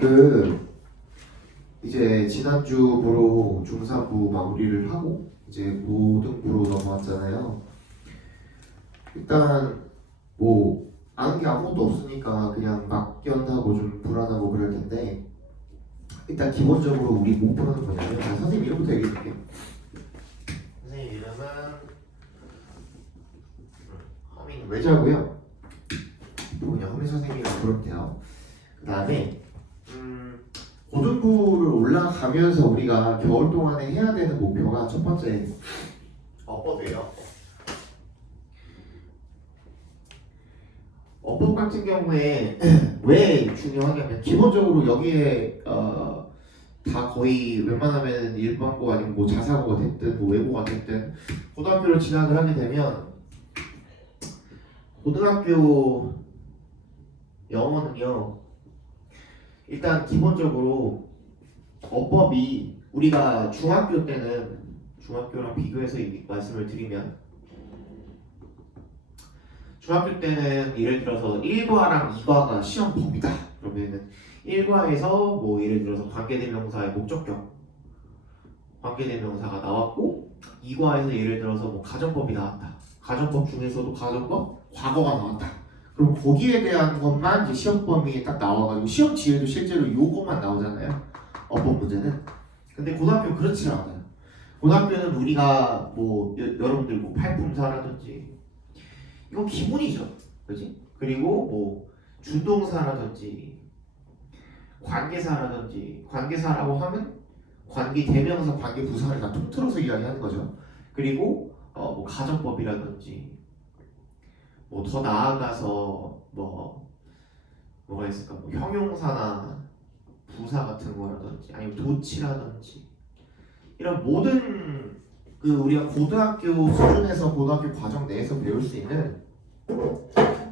그 이제 지난주부로 중3부 마무리를 하고 이제 고등부로 넘어왔잖아요. 일단 뭐 아는 게 아무것도 없으니까 그냥 막연하고 좀 불안하고 그럴 텐데, 일단 기본적으로 우리 목표는 뭐냐면, 선생님 이름부터 얘기해 줄게요. 선생님 이름은 허민 외자고요. 그냥 허민 선생님이라고 부르면 돼요. 그 다음에 고등부를 올라가면서 우리가 겨울 동안에 해야 되는 목표가 첫 번째 어법이에요. 어법 같은 경우에 왜 중요하냐면, 기본적으로 여기에 다 거의 웬만하면 일반고 아니면 뭐 자사고가 됐든 뭐 외고가 됐든 고등학교를 진학을 하게 되면, 고등학교 영어는요, 일단 기본적으로 어법이 우리가 중학교 때는, 중학교랑 비교해서 말씀을 드리면, 중학교 때는 예를 들어서 1과랑 2과가 시험법이다 그러면은 1과에서 뭐 예를 들어서 관계대명사의 목적격, 관계대명사가 나왔고, 2과에서 예를 들어서 뭐 가정법이 나왔다. 가정법 중에서도 가정법 과거가 나왔다. 그럼 거기에 대한 것만 이제 시험 범위에 딱 나와가지고 시험 지에도 실제로 요것만 나오잖아요. 어법 문제는. 근데 고등학교 그렇지 않아요. 고등학교는 우리가 뭐 여러분들 뭐 팔품사라든지 이건 기본이죠, 그렇지? 그리고 뭐 준동사라든지 관계사라든지, 관계사라고 하면 관계대명사, 관계부사를 다 통틀어서 이야기하는 거죠. 그리고 뭐 가정법이라든지, 뭐 더 나아가서 뭐가 있을까? 뭐 형용사나 부사 같은 거라든지, 아니면 도치라든지, 이런 모든 그 우리가 고등학교 수준에서 고등학교 과정 내에서 배울 수 있는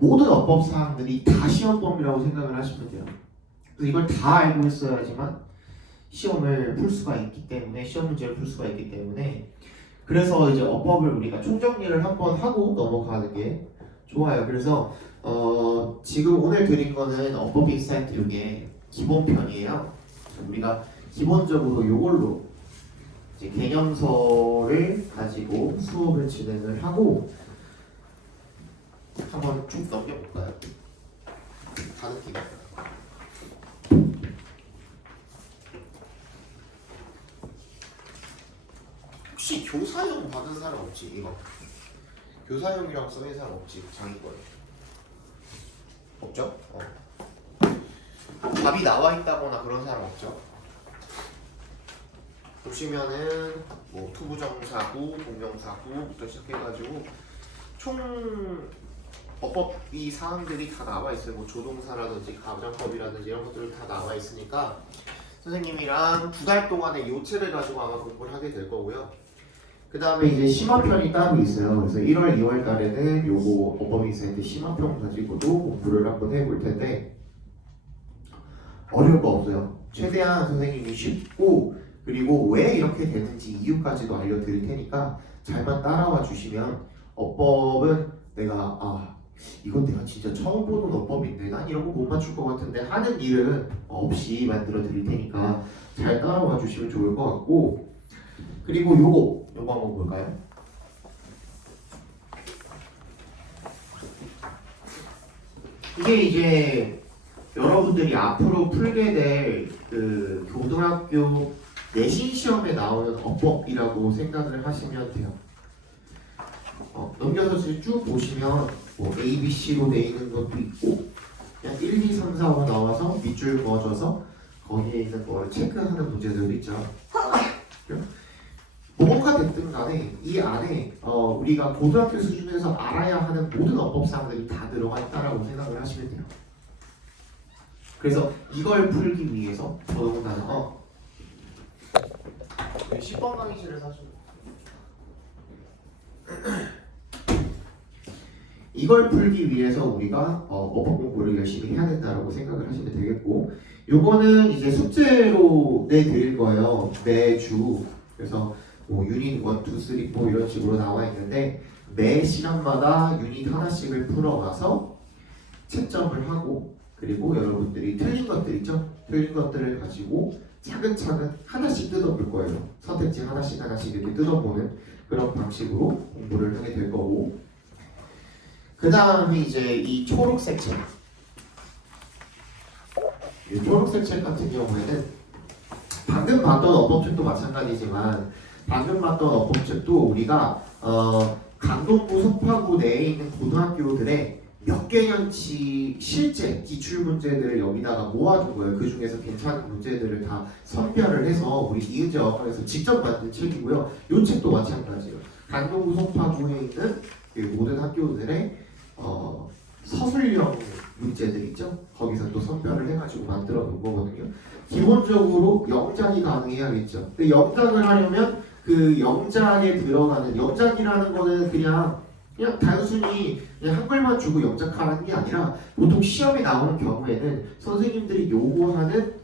모든 어법 사항들이 다 시험범위라고 생각을 하시면 돼요. 그래서 이걸 다 알고 있어야지만 시험을 풀 수가 있기 때문에, 시험 문제를 풀 수가 있기 때문에, 그래서 이제 어법을 우리가 총정리를 한번 하고 넘어가는 게 좋아요. 그래서 지금 오늘 드린 거는 어법 인사이트 중에 기본편이에요. 우리가 기본적으로 이걸로 이제 개념서를 가지고 수업을 진행을 하고, 한번 쭉 넘겨볼까요? 가는 기간. 혹시 교사형 받은 사람 없지? 이거 교사형이라고 써있는 사람 없지? 장기권에 없죠? 답이 나와 있다거나 그런 사람 없죠? 보시면은 뭐 투부정사구, 동명사구부터 시작해가지고 총 어법 이 사항들이 다 나와 있어요. 뭐 조동사라든지 가정법이라든지 이런 것들 다 나와 있으니까 선생님이랑 2달 동안의 요체를 가지고 아마 공부를 하게 될 거고요. 그 다음에 이제 심화편이 따로 있어요. 그래서 1월, 2월 달에는 요거 어법 인사이트 심화편 가지고도 공부를 한번 해볼 텐데, 어려울 거 없어요. 최대한 선생님이 쉽고, 그리고 왜 이렇게 되는지 이유까지도 알려드릴 테니까 잘만 따라와 주시면, 어법은 내가 이건 내가 진짜 처음 보는 어법인데 난 이런 거 못 맞출 것 같은데 하는 일은 없이 만들어 드릴 테니까 잘 따라와 주시면 좋을 것 같고, 그리고 요거 한번 볼까요? 이게 이제 여러분들이 앞으로 풀게 될 그 고등학교 내신 시험에 나오는 어법이라고 생각을 하시면 돼요. 넘겨서 쭉 보시면 뭐 A, B, C로 돼 있는 것도 있고, 그냥 1, 2, 3, 4가 나와서 밑줄 그어줘서 거기에 있는 걸 체크하는 문제들 있죠. 뭐가 됐든 간에 이 안에 우리가 고등학교 수준에서 알아야 하는 모든 어법사항들이 다 들어가 있다라고 생각을 하시면 돼요. 그래서 이걸 풀기 위해서 더더군다나 10번 강의실에서 하시면 이걸 풀기 위해서 우리가 어법 공부를 열심히 해야 된다라고 생각을 하시면 되겠고, 요거는 이제 숙제로 내드릴 거예요. 매주. 그래서 뭐 유닛 1, 2, 3, 4 이런 식으로 나와 있는데, 매 시간마다 유닛 하나씩을 풀어가서 채점을 하고, 그리고 그리고 여러분들이 틀린 것들 있죠? 틀린 것들을 가지고 차근차근 하나씩 뜯어볼 거예요. 선택지 하나씩 이렇게 뜯어보는 그런 방식으로 공부를 하게 될 거고, 그 다음에 이제 이 초록색 책, 이 초록색 책 같은 경우에는 방금 봤던 어법책도 마찬가지지만 방금 봤던 어법책도 우리가 강동구 석파구 내에 있는 고등학교들의 몇 개년치 실제 기출 문제들을 여기다가 모아둔 거예요. 그 중에서 괜찮은 문제들을 다 선별을 해서 우리 이은재 어학원에서 직접 만든 책이고요. 이 책도 마찬가지예요. 강동구 석파구에 있는 그 모든 학교들의 서술형 문제들 있죠? 거기서 또 선별을 해가지고 만들어 놓은 거거든요. 기본적으로 영작이 가능해야겠죠. 근데 영작을 하려면 그 영작에 들어가는, 영작이라는 거는 그냥 단순히 그냥 한글만 주고 영작하라는 게 아니라 보통 시험에 나오는 경우에는 선생님들이 요구하는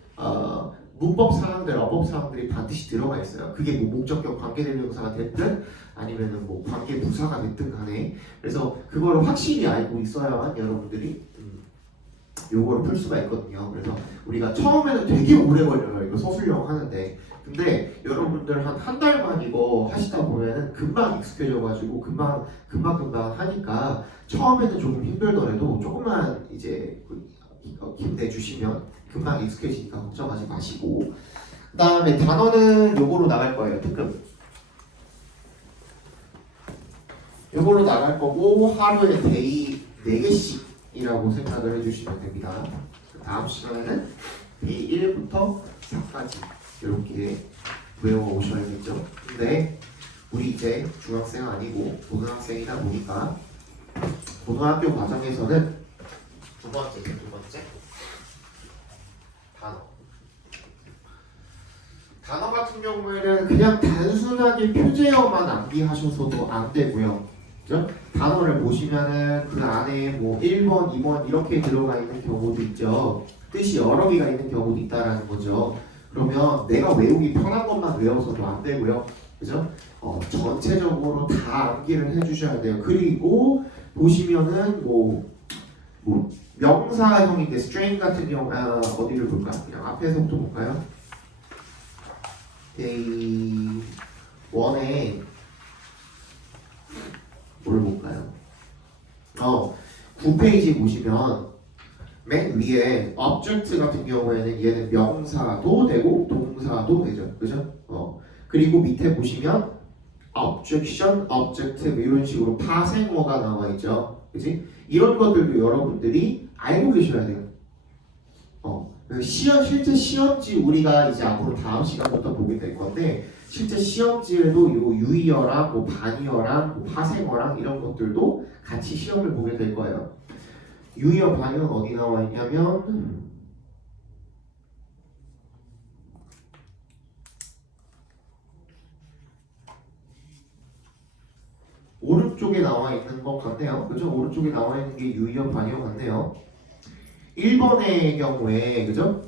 문법 사항들, 어법 사항들이 반드시 들어가 있어요. 그게 뭐 목적격 관계대명사가 됐든 아니면은 뭐 관계 부사가 됐든 간에, 그래서 그걸 확실히 알고 있어야만 여러분들이 요거를 풀 수가 있거든요. 그래서 우리가 처음에는 되게 오래 걸려요. 이거 서술형 하는데. 근데 여러분들 한 달만 이거 하시다 보면은 금방 익숙해져가지고 금방 하니까 처음에는 조금 힘들더라도 조금만 이제 힘내주시면 금방 익숙해지니까 걱정하지 마시고, 그 다음에 단어는 요거로 나갈 거예요. 특급 요거로 나갈 거고, 하루에 데이 4개씩이라고 생각을 해주시면 됩니다. 다음 시간에는 데이 1부터 4까지 이렇게 외워오셔야겠죠. 근데 우리 이제 중학생 아니고 고등학생이다 보니까 고등학교 과정에서는 두 번째 단어 같은 경우에는 그냥 단순하게 표제어만 암기하셔서도 안 되고요. 그죠? 단어를 보시면은 그 안에 뭐 1번, 2번 이렇게 들어가 있는 경우도 있죠. 뜻이 여러 개가 있는 경우도 있다라는 거죠. 그러면 내가 외우기 편한 것만 외워서도 안 되고요. 그죠? 전체적으로 다 암기를 해주셔야 돼요. 그리고 보시면은 뭐 명사형인데 strain 같은 경우 어디를 볼까? 그냥 앞에서부터 볼까요? day 1에 뭘 볼까요? 9페이지 보시면 맨 위에 object 같은 경우에는 얘는 명사도 되고 동사도 되죠. 그죠? 그리고 밑에 보시면 objection, objective 이런 식으로 파생어가 나와 있죠. 그지? 이런 것들도 여러분들이 알고 계셔야 돼요. 실제 시험지 우리가 이제 앞으로 다음 시간부터 보게 될 건데, 실제 시험지에도 요 유의어랑 뭐 반의어랑 뭐 파생어랑 이런 것들도 같이 시험을 보게 될 거예요. 유의어 반의어는 어디 나와 있냐면 오른쪽에 나와 있는 것 같네요. 그죠? 오른쪽에 나와 있는 게 유의어 반의어 같네요. 1번의 경우에, 그죠?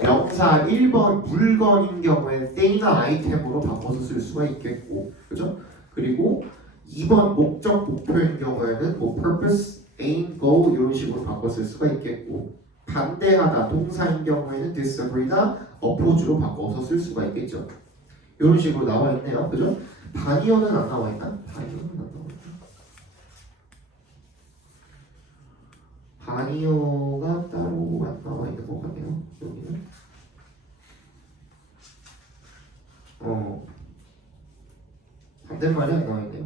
명사 1번 물건인 경우에 때이나 아이템으로 바꿔서 쓸 수가 있겠고, 그죠? 그리고 2번 목적 목표인 경우에는 뭐 purpose, aim, goal 이런 식으로 바꿔 쓸 수가 있겠고, 반대하다 동사인 경우에는 disagree나 oppose로 바꿔서 쓸 수가 있겠죠. 이런 식으로 나와 있네요. 그죠? 반의어는 안 나와 있나? 반의어는 안 나와 있나? 반의어가 따로 안 나와 있는 것 같네요. 여기는 반대말이 안 나와 있네요.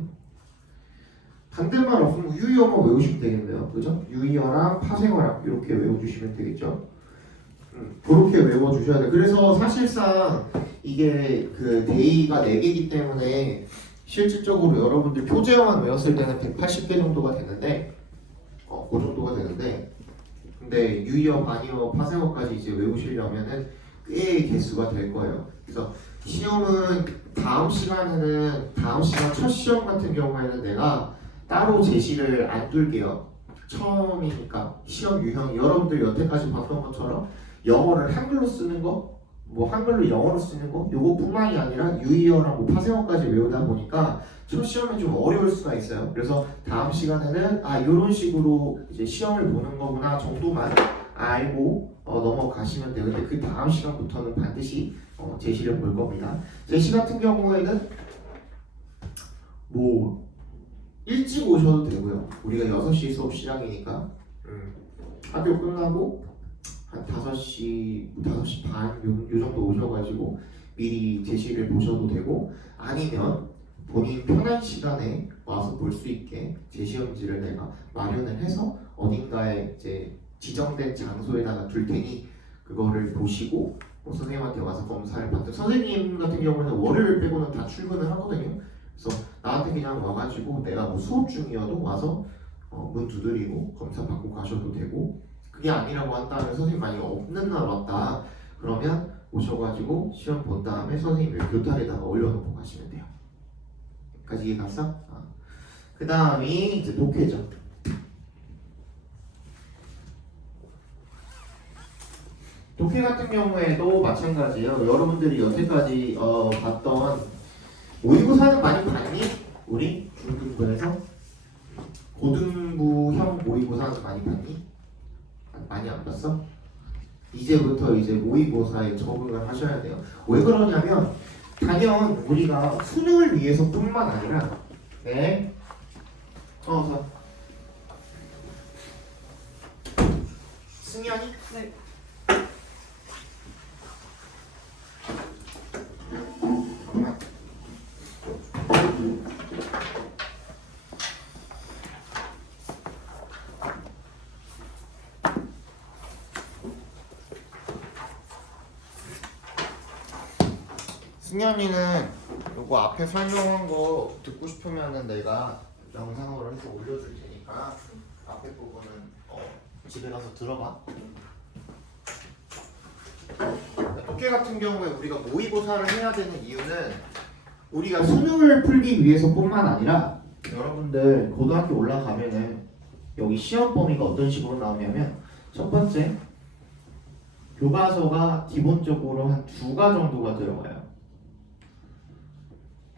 반대말 없으면 유의어만 외우시면 되겠네요. 그죠? 유의어랑 파생어랑 이렇게 외워주시면 되겠죠. 그렇게 외워주셔야 돼요. 그래서 사실상 이게 그 데이가 4개이기 때문에 실질적으로 여러분들 표제어만 외웠을 때는 180개 정도가 되는데 그 정도가 되는데, 근데 유의어, 반의어, 파생어까지 이제 외우시려면은 꽤 개수가 될 거예요. 그래서 시험은 다음 시간 첫 시험 같은 경우에는 내가 따로 제시를 안 둘게요. 처음이니까 시험 유형 여러분들 여태까지 봤던 것처럼 영어를 한글로 쓰는 거, 뭐 한글로 영어로 쓰는 거, 요거뿐만이 아니라 유의어랑 뭐 파생어까지 외우다 보니까 첫 시험에 좀 어려울 수가 있어요. 그래서 다음 시간에는 이런 식으로 이제 시험을 보는 거구나 정도만 알고 넘어가시면 돼요. 근데 그 다음 시간부터는 반드시 제시를 볼 겁니다. 제시 같은 경우에는 뭐 일찍 오셔도 되고요. 우리가 6시 수업 시작이니까 학교 끝나고 한 5시, 5시 반 요 정도 오셔가지고 미리 제시를 보셔도 되고, 아니면 본인 편한 시간에 와서 볼 수 있게 제시용지를 내가 마련을 해서 어딘가에 이제 지정된 장소에다가 둘 테니 그거를 보시고 뭐 선생님한테 와서 검사를 받든, 선생님 같은 경우는 월요일 빼고는 다 출근을 하거든요. 그래서 나한테 그냥 와가지고 내가 뭐 수업 중이어도 와서 문 두드리고 검사 받고 가셔도 되고, 그게 아니라고 한다면 선생님 만약에 없는 날 왔다 그러면 오셔가지고 시험 본 다음에 선생님을 교탁에다가 올려놓고 가시면 돼요. 까지 이해 갔어? 그 다음이 이제 독해죠. 독해 같은 경우에도 마찬가지예요. 여러분들이 여태까지 봤던 모의고사는 많이 봤니? 우리 중등부에서 고등부형 모의고사는 많이 봤니? 많이 안 봤어? 이제부터 이제 모의고사에 적응을 하셔야 돼요. 왜 그러냐면 단연 우리가 수능을 위해서뿐만 아니라 승현이? 네. 승현이는 요거 앞에 설명한 거 듣고 싶으면은 내가 영상으로 해서 올려줄 테니까 앞에 부분은 집에 가서 들어봐. 독해 같은 경우에 우리가 모의고사를 해야 되는 이유는 우리가 수능을 풀기 위해서뿐만 아니라, 여러분들 고등학교 올라가면은 여기 시험 범위가 어떤 식으로 나오냐면, 첫 번째 교과서가 기본적으로 한 2가 정도가 들어가요.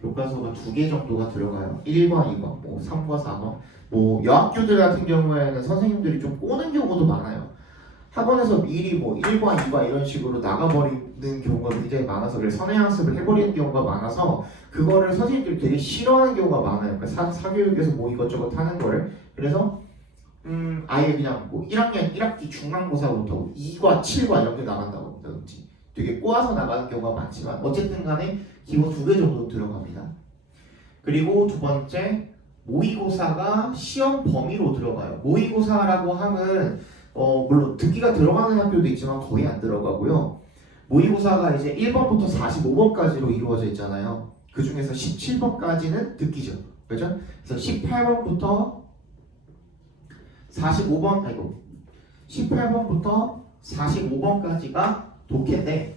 교과서가 2개 정도가 들어가요. 1과 2과, 뭐 3과 4과. 뭐 여학교들 같은 경우에는 선생님들이 좀 꼬는 경우도 많아요. 학원에서 미리 뭐 1과 2과 이런 식으로 나가버리는 경우가 굉장히 많아서, 그래서 선행학습을 해버리는 경우가 많아서 그거를 선생님들이 되게 싫어하는 경우가 많아요. 그러니까 사교육에서 뭐 이것저것 하는 거를. 그래서 아예 그냥 뭐 1학년 1학기 중간고사부터 2과 7과 이렇게 나간다고 한다든지 되게 꼬아서 나가는 경우가 많지만, 어쨌든 간에 기본 2개 정도 들어갑니다. 그리고 두 번째, 모의고사가 시험 범위로 들어가요. 모의고사라고 하면 물론 듣기가 들어가는 학교도 있지만 거의 안 들어가고요. 모의고사가 이제 1번부터 45번까지로 이루어져 있잖아요. 그 중에서 17번까지는 듣기죠. 그죠? 그래서 18번부터 45번까지가 독해인데,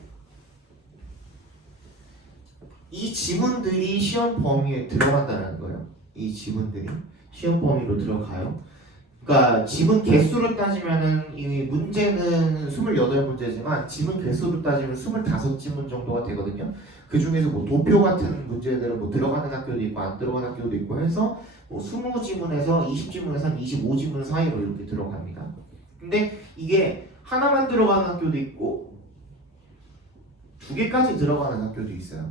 이 지문들이 시험 범위에 들어간다는 거예요. 이 지문들이 시험 범위로 들어가요. 그러니까 지문 개수로 따지면은 이 문제는 28문제지만 지문 개수로 따지면 25지문 정도가 되거든요. 그 중에서 뭐 도표 같은 문제들은 뭐 들어가는 학교도 있고 안 들어가는 학교도 있고 해서 뭐 20지문에서 20지문에서 한 25지문 사이로 이렇게 들어갑니다. 근데 이게 하나만 들어가는 학교도 있고 2개까지 들어가는 학교도 있어요.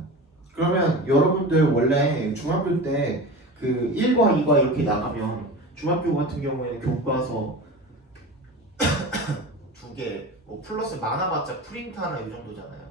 그러면 여러분들 원래 중학교 때 그 1과 2과 이렇게 나가면, 중학교 같은 경우에는 교과서 2개, 뭐 플러스 많아봤자 프린트 하나 이 정도잖아요.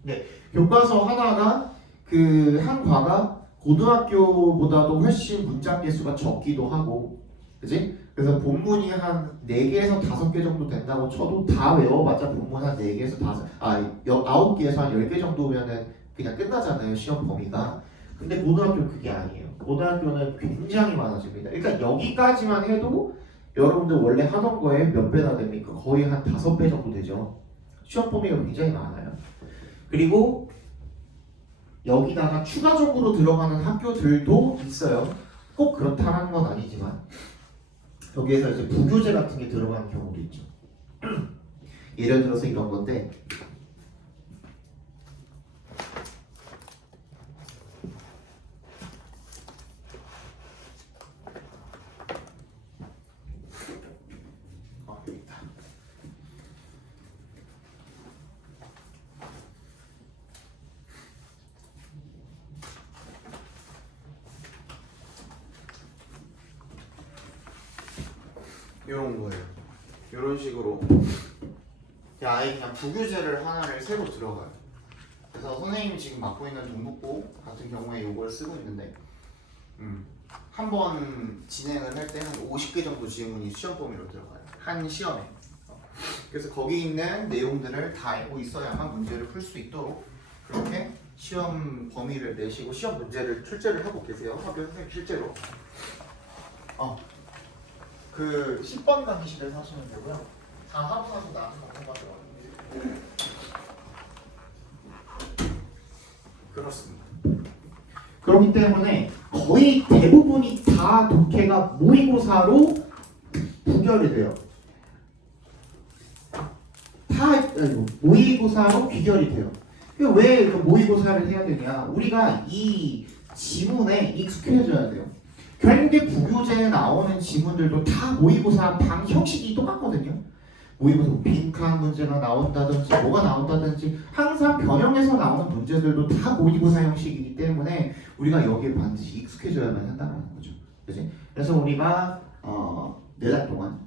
근데 교과서 하나가 그 한 과가 고등학교보다도 훨씬 문장 개수가 적기도 하고, 그지? 그래서 본문이 한 4개에서 5개 정도 된다고 쳐도 다 외워봤자 본문 한 4개에서 9개에서 한 10개 정도면은 그냥 끝나잖아요, 시험 범위가. 근데 고등학교는 그게 아니에요. 고등학교는 굉장히 많아집니다. 일단 여기까지만 해도 여러분들 원래 하던 거에 몇 배나 됩니까? 거의 한 5배 정도 되죠. 시험 범위가 굉장히 많아요. 그리고 여기다가 추가적으로 들어가는 학교들도 있어요. 꼭 그렇다는 건 아니지만 여기에서 이제 부교재 같은 게 들어가는 경우도 있죠. 예를 들어서 이런 건데, 이런 거예요. 이런 식으로 아예 그냥 부교재를 하나를 새로 들어가요. 그래서 선생님이 지금 맡고 있는 동북고 같은 경우에 이걸 쓰고 있는데 한 번 진행을 할 때 한 50개 정도 지문이 시험 범위로 들어가요. 한 시험에. 그래서 거기 있는 내용들을 다 알고 있어야만 문제를 풀 수 있도록 그렇게 시험 범위를 내시고 시험 문제를 출제를 하고 계세요. 학교 선생님 실제로. 그 10번 강의실에서 하시면 되고요. 다 하고 나서 나한테 방송 받으러 그렇습니다. 그렇기 때문에 거의 대부분이 다 독해가 모의고사로 부결이 돼요. 모의고사로 귀결이 돼요. 왜 그 모의고사를 해야 되냐? 우리가 이 지문에 익숙해져야 돼요. 결국에 부교재에 나오는 지문들도 다 모의고사 방 형식이 똑같거든요. 모의고사 빈칸 문제가 나온다든지 뭐가 나온다든지 항상 변형해서 나오는 문제들도 다 모의고사 형식이기 때문에 우리가 여기에 반드시 익숙해져야만 한다는 거죠. 그치? 그래서 우리가 4달 동안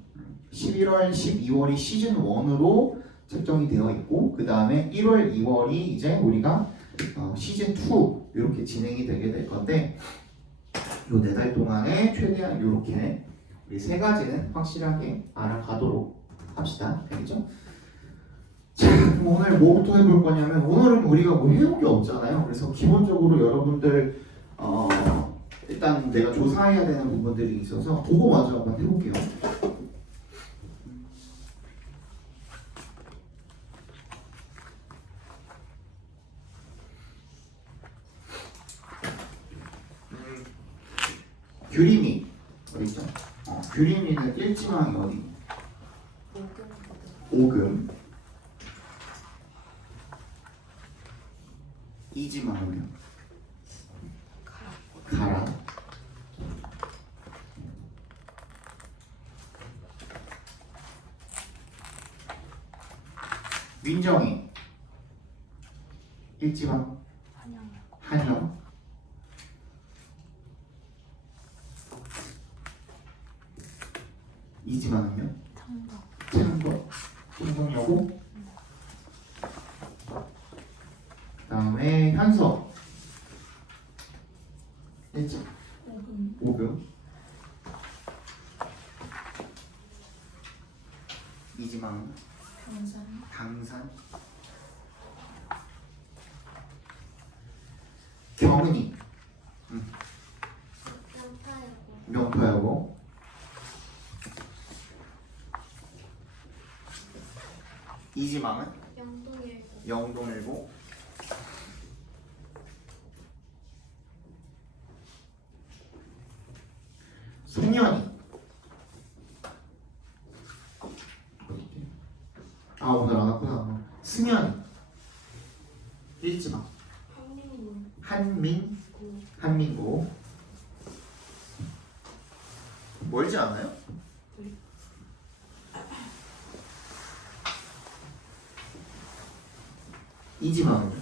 11월, 12월이 시즌 1으로 책정이 되어 있고 그 다음에 1월, 2월이 이제 우리가 시즌 2 이렇게 진행이 되게 될 건데 요 4달 동안에 최대한 이렇게 우리 3가지는 확실하게 알아가도록 합시다. 알겠죠? 자, 그럼 오늘 뭐부터 해볼 거냐면 오늘은 우리가 뭐 해온 게 없잖아요. 그래서 기본적으로 여러분들 일단 내가 조사해야 되는 부분들이 있어서 그거 먼저 한번 해볼게요. 규림이 어디 있죠? 규림이는 일지망이 어디? 5금. 이지망은요? 가라. 민정이 일지망 한영. 이지망은요? 창덕. 창덕여고. 다음에 현석 일지 5금. 이지망 강산. 경은이 명파여고. 이지망은 영동일고. 송년이 오늘 안 왔구나. 승현이 일지망. 한민고. 멀지 않아요? 이지망은요?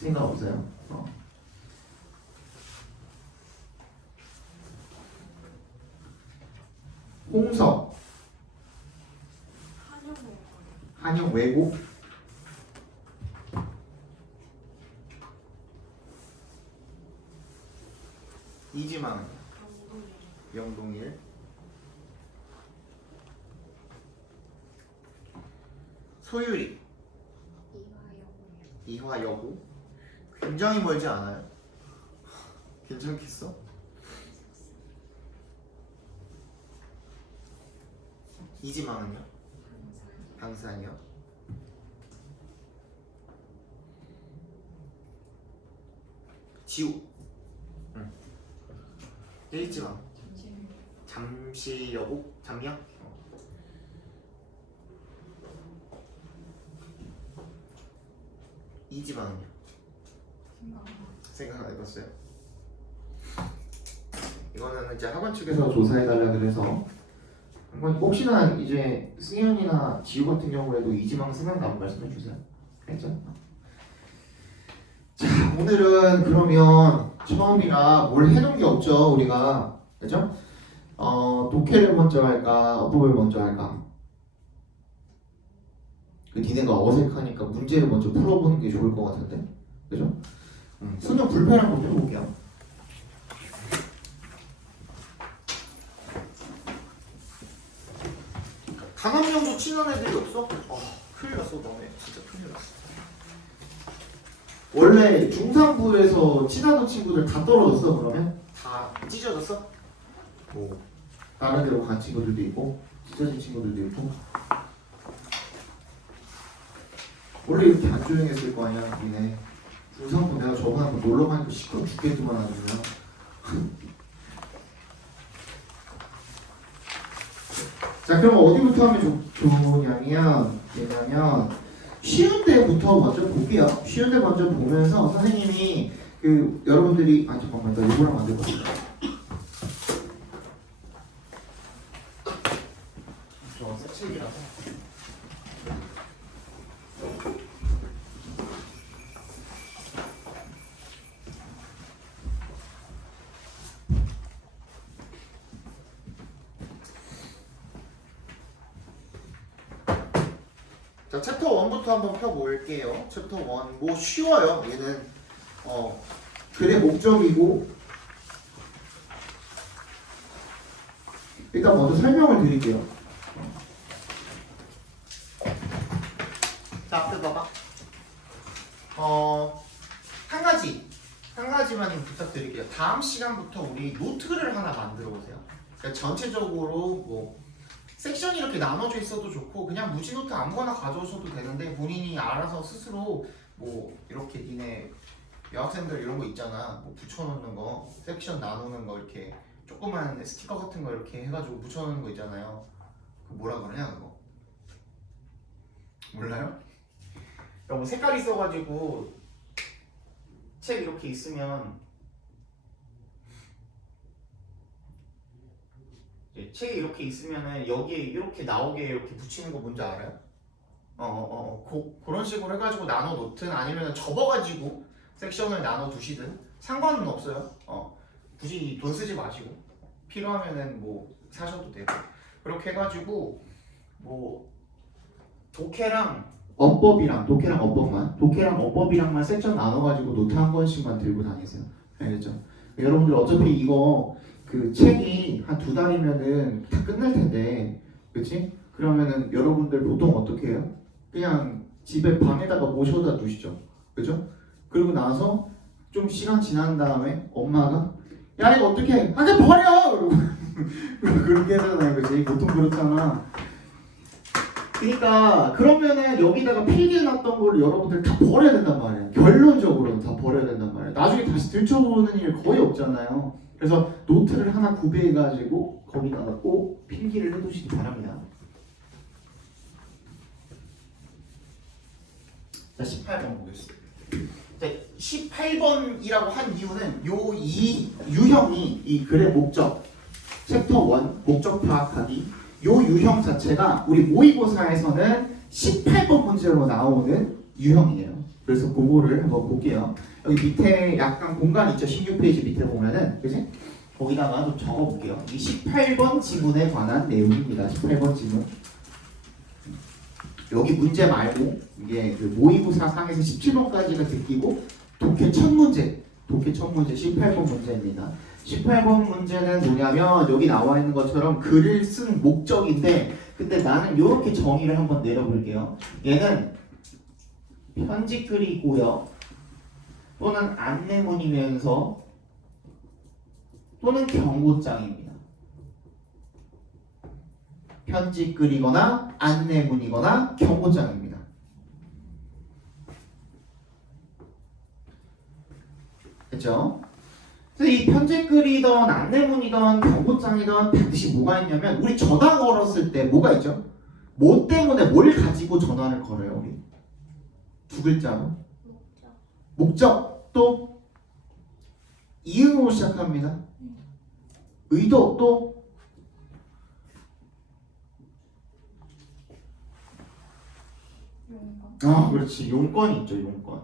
생각 없어요? 홍석 한영외고. 이지망은 영동일. 소율이 이화여고. 굉장히 멀지 않아요? 괜찮겠어? 이지망은요? 강산이요. 지우 일지망 잠시여고. 잠역. 이지망은요? 생각 안 해봤어요? 이거는 이제 학원 측에서 조사해달라 그래서 한번 혹시나 이제 승현이나 지우 같은 경우에도 이지망 생각나면 말씀해 주세요. 알겠죠? 자, 오늘은 그러면 처음이라 뭘 해놓은 게 없죠, 우리가. 그죠? 독해를 먼저 할까 어법을 먼저 할까? 그 니네가 어색하니까 문제를 먼저 풀어보는 게 좋을 것 같은데, 그죠? 수능 불편 한번 풀어볼게요. 단 한 명도 친한 애들이 없어? 큰일 났어 너네 진짜 큰일 났어. 원래 중상부에서 친하던 친구들 다 떨어졌어 그러면? 다 찢어졌어? 뭐 다른 데로 간 친구들도 있고 찢어진 친구들도 있고. 원래 이렇게 안 조용했을 거 아니야 니네. 중상부 내가 저번에 한번 놀러 가니까 시끄러 죽겠더만 아주 그냥. 자 그럼 어디부터 하면 좋냐면 쉬운 데부터 먼저 볼게요. 쉬운 데 먼저 보면서 선생님이 그 여러분들이 잠깐만 나 이거랑 안 될 것 같아. 저 색칠이라서. 자, 챕터 1부터 한번 펴볼게요. 챕터 1. 뭐 쉬워요. 얘는 글의 목적이고 일단 먼저 설명을 드릴게요. 자, 앞에 봐봐. 한 가지만 좀 부탁드릴게요. 다음 시간부터 우리 노트를 하나 만들어 보세요. 그러니까 전체적으로 뭐 섹션이 이렇게 나눠져 있어도 좋고 그냥 무지노트 아무거나 가져오셔도 되는데 본인이 알아서 스스로 뭐 이렇게 니네 여학생들 이런 거 있잖아. 뭐 붙여놓는 거, 섹션 나누는 거 이렇게 조그만 스티커 같은 거 이렇게 해가지고 붙여놓는 거 있잖아요. 그 뭐라 그러냐 그거? 몰라요? 뭐 색깔 있어가지고 책 이렇게 있으면 책이 이렇게 있으면은 여기에 이렇게 나오게 이렇게 붙이는 거 뭔지 알아요? 그런 식으로 해가지고 나눠 놓든 아니면 접어가지고 섹션을 나눠 두시든 상관은 없어요. 굳이 돈 쓰지 마시고 필요하면은 뭐 사셔도 되고 그렇게 해가지고 뭐 독해랑 어법이랑만 섹션 나눠가지고 노트 한 권씩만 들고 다니세요. 알겠죠? 여러분들 어차피 이거 그 책이 한 2달이면은 다 끝날 텐데, 그치? 그러면은 여러분들 보통 어떻게 해요? 그냥 집에 방에다가 모셔다 두시죠, 그죠? 그리고 나서 좀 시간 지난 다음에 엄마가 야 이거 어떻게 해? 아 그냥 버려! 그러고 그렇게 하잖아요, 그치? 보통 그렇잖아. 그러니까 그러면은 여기다가 필기해놨던 걸 여러분들 다 버려야 된단 말이에요. 결론적으로는 다 버려야 된단 말이에요. 나중에 다시 들춰보는 일 거의 없잖아요. 그래서 노트를 하나 구비해가지고 거기다가 꼭 필기를 해두시기 바랍니다. 자, 18번 보겠습니다. 자, 18번이라고 한 이유는 이 유형이 이 글의 목적, 챕터 1 목적 파악하기 요 유형 자체가 우리 모의고사에서는 18번 문제로 나오는 유형이에요. 그래서 그거를 한번 볼게요. 여기 밑에 약간 공간 있죠? 16페이지 밑에 보면은, 그지? 거기다가 좀 적어볼게요. 이 18번 지문에 관한 내용입니다. 18번 지문. 여기 문제 말고 이게 그 모의고사 상에서 17번까지가 듣기고 독해 첫 문제 18번 문제입니다. 18번 문제는 뭐냐면 여기 나와 있는 것처럼 글을 쓴 목적인데 근데 나는 이렇게 정의를 한번 내려볼게요. 얘는 편지글이고요. 또는 안내문이면서 또는 경고장입니다. 편지글이거나 안내문이거나 경고장입니다. 그렇죠? 그래서 이 편지글이든 안내문이든 경고장이든 반드시 뭐가 있냐면 우리 전화 걸었을 때 뭐가 있죠? 뭐 때문에 뭘 가지고 전화를 걸어요 우리? 두 글자로 목적 또 이응으로 시작합니다. 의도 또 그렇지 용건이 있죠 용건.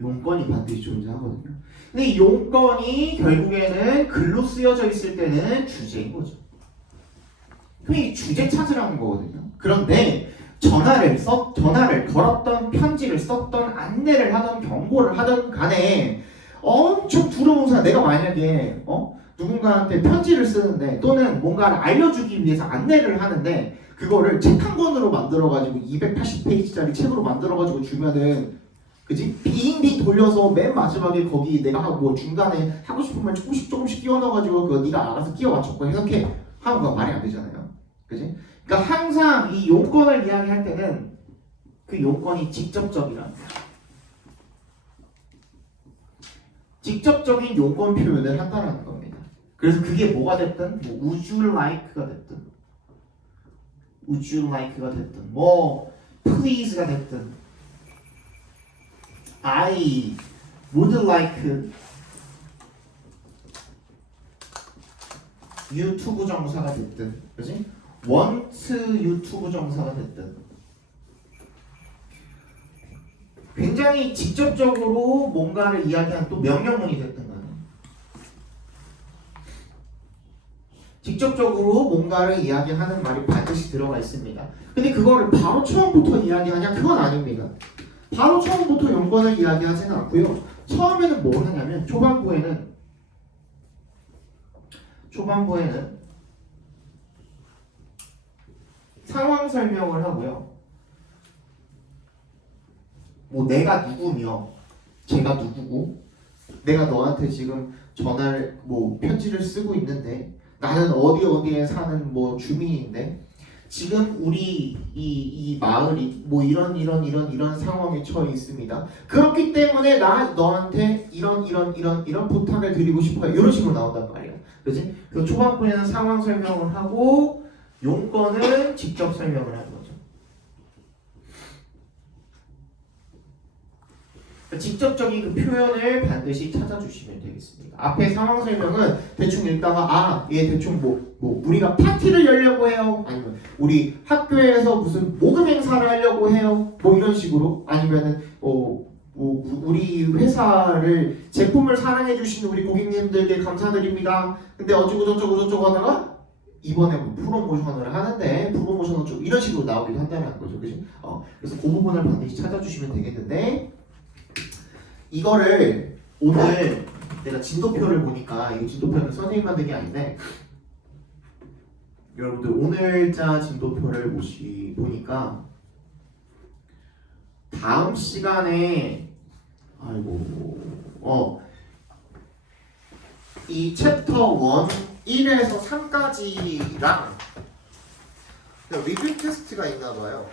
용건이 반드시 존재하거든요. 근데 이 용건이 결국에는 글로 쓰여져 있을 때는 주제인 거죠. 그럼 이 주제 찾으라는 거거든요. 그런데 전화를 걸었던, 편지를 썼던, 안내를 하던, 경고를 하던 간에 엄청 두려운 사람, 내가 만약에 누군가한테 편지를 쓰는데 또는 뭔가를 알려주기 위해서 안내를 하는데 그거를 책 한 권으로 만들어가지고 280페이지짜리 책으로 만들어가지고 주면은 그지? 빙빙 돌려서 맨 마지막에 거기 내가 뭐 중간에 하고 싶은 말 조금씩 끼워 넣어가지고 그거 네가 알아서 끼워 맞췄고 해석해 하는 거 말이 안 되잖아요. 그지? 그러니까 항상 이 용건을 이야기할 때는 그 용건이 직접적이라는 거예요. 직접적인 용건 표현을 한다는 겁니다. 그래서 그게 뭐가 됐든 뭐 would you like가 됐든 would you like가 됐든 뭐 please가 됐든 I would like you to 부정사가 됐든 그지? want you to 부정사가 됐든 굉장히 직접적으로 뭔가를 이야기한 또 명령문이 됐든 간에 직접적으로 뭔가를 이야기하는 말이 반드시 들어가 있습니다. 근데 그거를 바로 처음부터 이야기하냐? 그건 아닙니다. 바로 처음부터 용건을 이야기하지는 않고요. 처음에는 뭘 하냐면 초반부에는 상황 설명을 하고요. 뭐 내가 누구며 제가 누구고 내가 너한테 지금 전화를 뭐 편지를 쓰고 있는데 나는 어디에 사는 뭐 주민인데 지금 우리 이 마을이 뭐 이런 상황에 처해 있습니다. 그렇기 때문에 나 너한테 이런 부탁을 드리고 싶어요. 이런 식으로 나온단 말이야. 그렇지? 그 초반부에는 상황 설명을 하고 용건은 직접 설명을 하는 거죠. 직접적인 그 표현을 반드시 찾아주시면 되겠습니다. 앞에 상황 설명은 대충 읽다가 얘 대충 뭐 우리가 파티를 열려고 해요. 아니면 우리 학교에서 무슨 모금 행사를 하려고 해요. 뭐 이런 식으로 아니면은 우리 회사를 제품을 사랑해 주시는 우리 고객님들께 감사드립니다. 근데 어쩌고 하다가 이번에 뭐 프로모션을 하는데 프로모션은 좀 이런 식으로 나오기도 한다는 거죠. 그지? 그래서 그 부분을 반드시 찾아주시면 되겠는데 이거를 오늘 내가 진도표를 보니까 이 진도표는 선생님 만든 게 아닌데 여러분들 오늘자 진도표를 보니까 다음 시간에 이 챕터 1 1에서 3까지랑 리뷰 테스트가 있나봐요.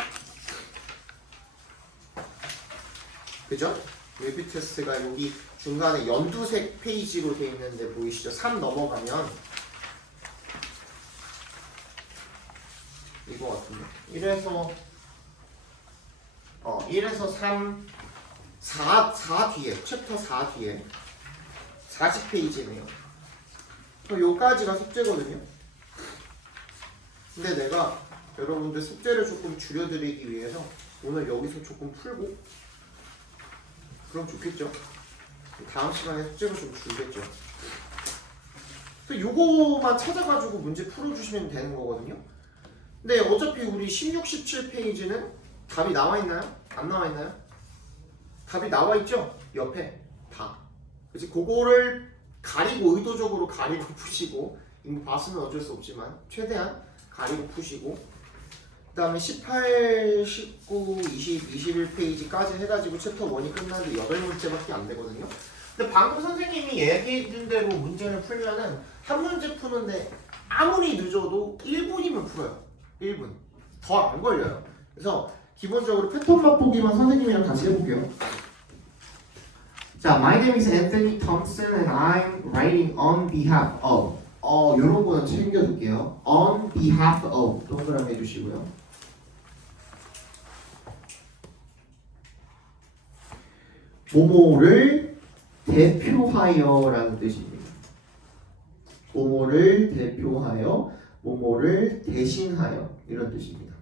그죠? 리뷰 테스트가 여기 중간에 연두색 페이지로 되어 있는데 보이시죠? 3 넘어가면 이거 같은데 1에서 3 4 뒤에 챕터 4 뒤에 40페이지네요. 요까지가 숙제거든요. 근데 내가 여러분들 숙제를 조금 줄여드리기 위해서 오늘 여기서 조금 풀고 그럼 좋겠죠. 다음 시간에 숙제가 좀 줄겠죠. 요거만 찾아가지고 문제 풀어주시면 되는 거거든요. 근데 어차피 우리 16, 17페이지는 답이 나와있나요? 안 나와있나요? 답이 나와있죠? 옆에 다. 그치? 그거를 의도적으로 가리고 푸시고 이미 봤으면 어쩔 수 없지만 최대한 가리고 푸시고 그 다음에 18, 19, 20, 21페이지까지 해가지고 챕터 1이 끝나는데 8문제밖에 안 되거든요. 근데 방금 선생님이 얘기해준 대로 문제를 풀면은 한 문제 푸는데 아무리 늦어도 1분이면 풀어요. 1분. 더 안 걸려요. 그래서 기본적으로 패턴 맛보기만 선생님이랑 같이 해볼게요. 자, my name is Anthony Thompson and I'm writing on behalf of. 요런 거는 챙겨줄게요. on behalf of 동그라미 해주시고요. 모모를 대표하여라는 뜻입니다. 모모를 대표하여, 모모를 대신하여 이런 뜻입니다.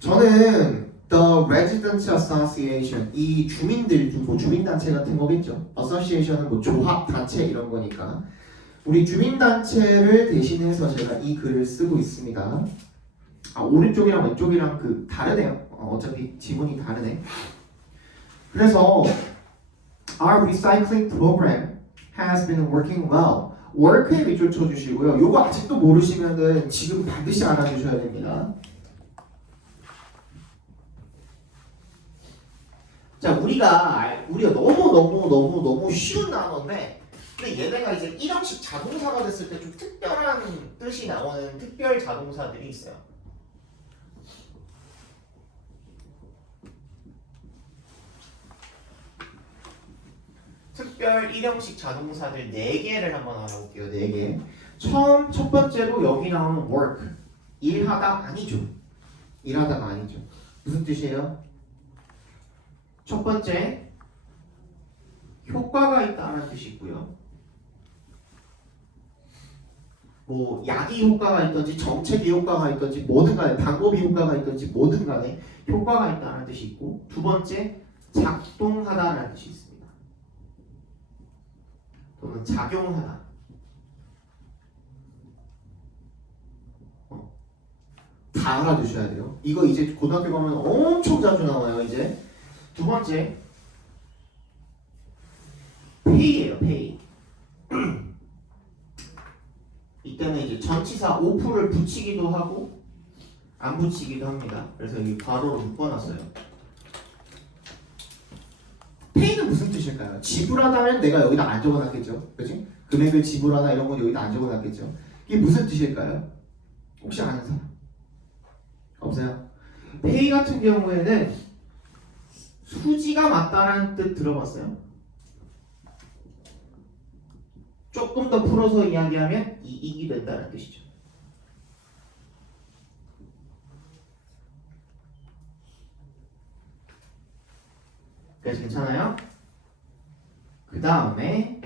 저는 The Residents Association 이 주민들 뭐 주민단체 같은 거겠죠. Association은 뭐 조합 단체 이런 거니까 우리 주민단체를 대신해서 제가 이 글을 쓰고 있습니다. 오른쪽이랑 왼쪽이랑 그 다르네요. 어차피 지문이 다르네. 그래서 Our recycling program has been working well. work에 밑줄 쳐주시고요. 요거 아직도 모르시면은 지금 반드시 알아주셔야 됩니다. 자, 우리가 너무 쉬운 단어인데, 근데 얘네가 이제 1형식 자동사가 됐을 때 좀 특별한 뜻이 나오는 특별 자동사들이 있어요. 특별 1형식 자동사들 4개를 한번 알아볼게요. 4개. 첫 번째로 여기 나오는 work. 일하다 아니죠. 일하다가 아니죠. 무슨 뜻이에요? 첫 번째, 효과가 있다는 뜻이 있고요. 뭐 약이 효과가 있든지 정책이 효과가 있든지 뭐든 간에 방법이 효과가 있든지 뭐든 간에 효과가 있다는 뜻이 있고, 두 번째, 작동하다라는 뜻이 있습니다. 또는 작용하다. 다 알아두셔야 돼요. 이거 이제 고등학교 가면 엄청 자주 나와요. 이제 두 번째, pay예요. pay. 이때는 이제 전치사 of를 붙이기도 하고 안 붙이기도 합니다. 그래서 여기 괄호로 묶어놨어요. pay는 무슨 뜻일까요? 지불하다면 내가 여기다 안 적어놨겠죠, 그렇지? 금액을 지불하다 이런 건 여기다 안 적어놨겠죠. 이게 무슨 뜻일까요? 혹시 아는 사람? 없어요? pay 같은 경우에는 수지가 맞다라는 뜻 들어봤어요? 조금 더 풀어서 이야기하면 이익이 된다는 뜻이죠. 그래서 괜찮아요? 그 다음에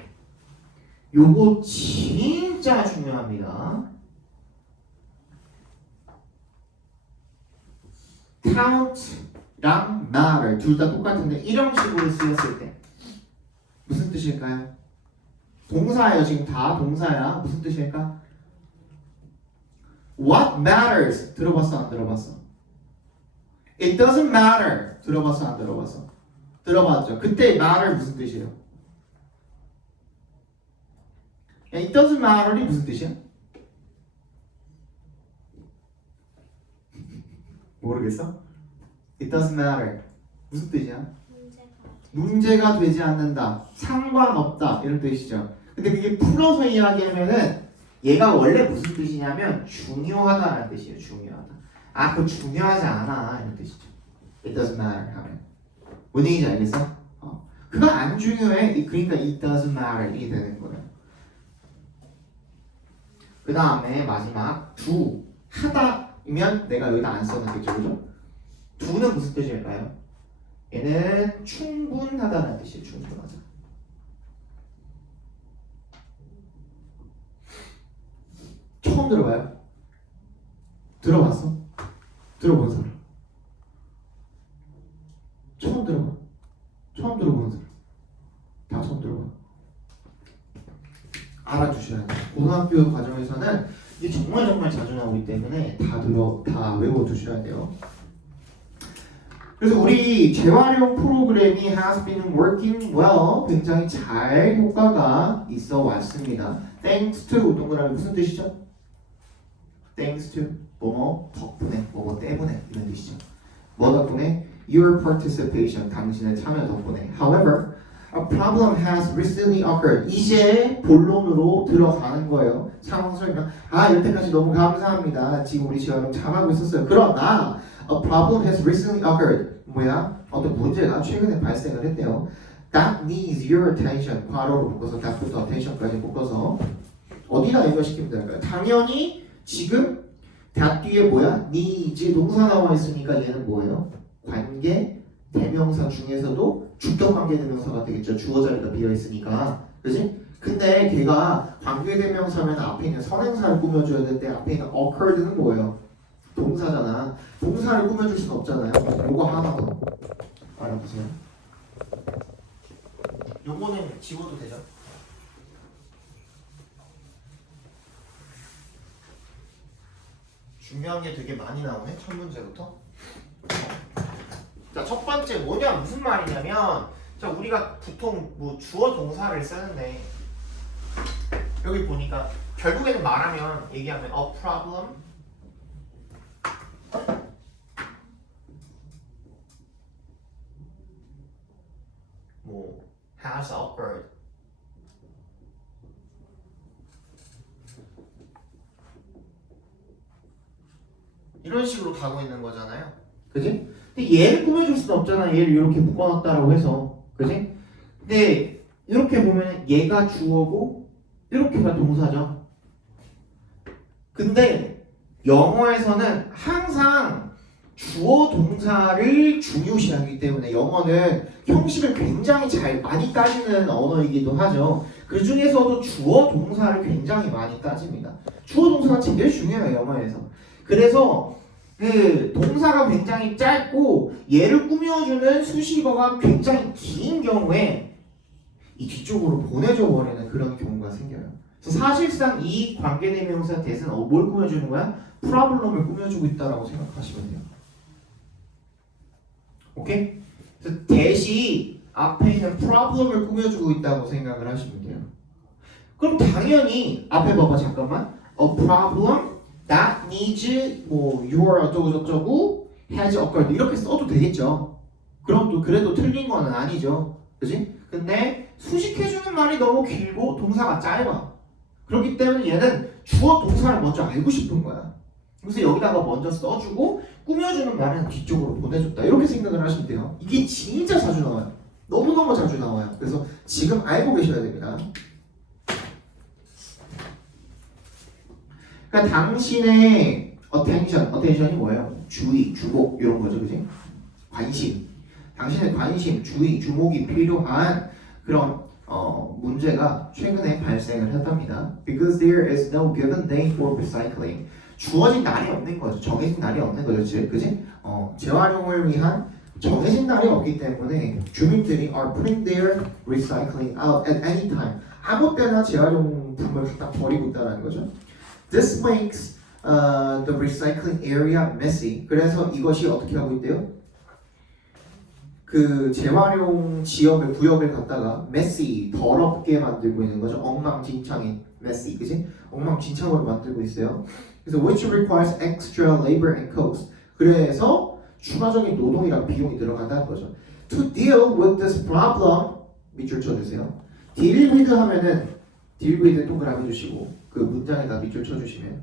요거 진짜 중요합니다. count랑 matter 둘 다 똑같은데 일형식으로 쓰였을 때 무슨 뜻일까요? 동사예요. 지금 다 동사야. 무슨 뜻일까? What matters 들어봤어 안 들어봤어? It doesn't matter 들어봤어 안 들어봤어? 들어봤죠. 그때 matter 무슨 뜻이에요? It doesn't matter이 무슨 뜻이야? 모르겠어? It doesn't matter 무슨 뜻이야? 문제가 되지 않는다, 상관없다 이런 뜻이죠. 근데 그게 풀어서 이야기하면은 얘가 원래 무슨 뜻이냐면 중요하다라는 뜻이에요. 중요하다. 그거 중요하지 않아 이런 뜻이죠. It doesn't matter 하면 뭔 얘기인지 알겠어? 그거 안 중요해. 그러니까 it doesn't matter 이게 되는 거예요. 그 다음에 마지막 do 하다이면 내가 여기다 안 써놨겠죠, 그죠? do는 무슨 뜻일까요? 얘는 충분하다는 뜻이에요. 충분하다. 처음 들어봐요? 들어봤어? 들어본 사람? 처음 들어봐? 처음 들어보는 사람? 다 처음 들어봐? 알아두셔야 돼요. 고등학교 과정에서는 이게 정말 자주 나오기 때문에 다 외워두셔야 돼요. 그래서 우리 재활용 프로그램이 has been working well 굉장히 잘 효과가 있어 왔습니다. Thanks to 동그라미 무슨 뜻이죠? Thanks to 뭐뭐 덕분에 뭐뭐 때문에 이런 뜻이죠. 뭐 덕분에? Your participation 당신의 참여 덕분에. However, a problem has recently occurred. 이제 본론으로 들어가는 거예요. 상황 설명. 여태까지 너무 감사합니다. 지금 우리 재활용 잘하고 있었어요. 그러나 a problem has recently occurred. 뭐야? 어떤 문제가 최근에 발생을 했대요. That needs your attention. 괄호로 묶어서 that부터 attention까지 묶어서 어디다 연결시키면 될까요? 당연히 지금 that 뒤에 뭐야? needs 동사 나와 있으니까 얘는 뭐예요? 관계 대명사 중에서도 주격 관계 대명사가 되겠죠. 주어 자리가 비어 있으니까. 그지? 근데 걔가 관계 대명사면 앞에 있는 선행사를 꾸며줘야 되는데 앞에 있는 occurred는 뭐예요? 동사잖아. 동사를 꾸며줄 수는 없잖아요. 요거 하나 더 알아보세요. 요거는 지워도 되죠? 중요한 게 되게 많이 나오네. 첫 문제부터. 자, 첫 번째 뭐냐 무슨 말이냐면, 자, 우리가 보통 뭐 주어 동사를 쓰는데 여기 보니까 결국에는 말하면 얘기하면 a problem 뭐 has occurred 이런 식으로 가고 있는 거잖아요. 그지? 근데 얘를 꾸며줄 수는 없잖아. 얘를 이렇게 묶어놨다라고 해서. 그지? 근데 이렇게 보면 얘가 주어고 이렇게가 동사죠. 근데 영어에서는 항상 주어 동사를 중요시하기 때문에 영어는 형식을 굉장히 잘 많이 따지는 언어이기도 하죠. 그 중에서도 주어 동사를 굉장히 많이 따집니다. 주어 동사가 제일 중요해요, 영어에서. 그래서 그 동사가 굉장히 짧고 얘를 꾸며주는 수식어가 굉장히 긴 경우에 이 뒤쪽으로 보내줘 버리는 그런 경우가 생겨요. 그래서 사실상 이 관계대명사 대신 뭘 꾸며주는 거야? 프라블럼을 꾸며주고 있다라고 생각하시면 돼요. 오케이? 그래서 대시 앞에 있는 프라블럼을 꾸며주고 있다고 생각을 하시면 돼요. 그럼 당연히 앞에 봐봐 잠깐만. A problem that needs 뭐 your 어쩌고 저쩌고 has occurred 이렇게 써도 되겠죠. 그럼 또 그래도 틀린 거는 아니죠. 그지? 근데 수식해주는 말이 너무 길고 동사가 짧아. 그렇기 때문에 얘는 주어 동사를 먼저 알고 싶은 거야. 그래서 여기다가 먼저 써주고 꾸며주는 말은 뒤쪽으로 보내줬다. 이렇게 생각을 하시면 돼요. 이게 진짜 자주 나와요. 너무너무 자주 나와요. 그래서 지금 알고 계셔야 됩니다. 그러니까 당신의 attention이 뭐예요? 주의, 주목 이런 거죠, 그지? 관심. 당신의 관심, 주의, 주목이 필요한 그런 문제가 최근에 발생을 했답니다. Because there is no given day for recycling. 주어진 날이 없는 거죠. 정해진 날이 없는 거죠, 그지? 재활용을 위한 정해진 날이 없기 때문에 주민들이 are putting their recycling out at any time. 아무 때나 재활용품을 갖다 버리고 있다는 거죠. This makes the recycling area messy. 그래서 이것이 어떻게 하고 있대요? 그 재활용 지역을 구역을 갖다가 messy 더럽게 만들고 있는 거죠. 엉망진창인 messy, 그지? 엉망진창으로 만들고 있어요. 그래서 which requires extra labor and cost. 그래서 추가적인 노동이랑 비용이 들어간다는 거죠. To deal with this problem 밑줄 쳐주세요. deal with 하면은 deal with 동그라미 주시고 그 문장에다 밑줄 쳐주시면